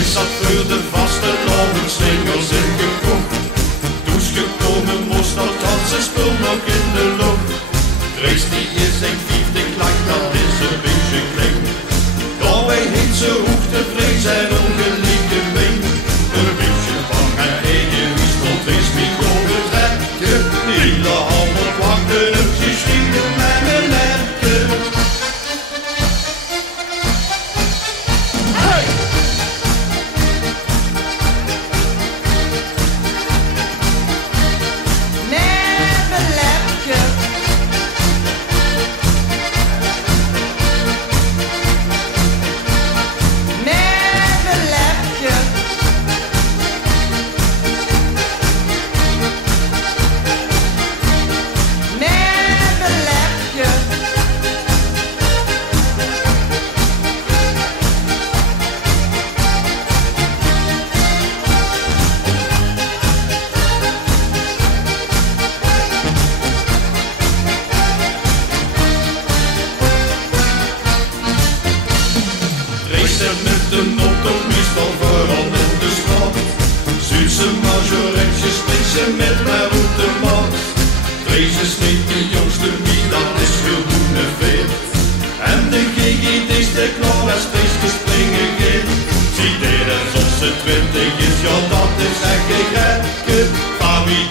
Is zat voor de vaste slingers in gekocht. Toen gekomen moest dat ganse spul nog in de lucht. Drees die is een 50 lang, dat is een beetje klein. Daarbij heeft ze hoogtevrees en ongelijke been. Een beetje bang en egoïst, want is niet over trekken. De hele handen wachten op je schieten met een lerken. Hey! Met de auto, meestal vooral in de straat. Zuidse majoretjes, spitsen met haar op de maat. Deze is niet de jongste wie, dat is gewoon een veer. En de GGD is de klaar als deze springen geeft. Zie dit alsof ze 20 is, ja dat is echt geen gekke. Van wie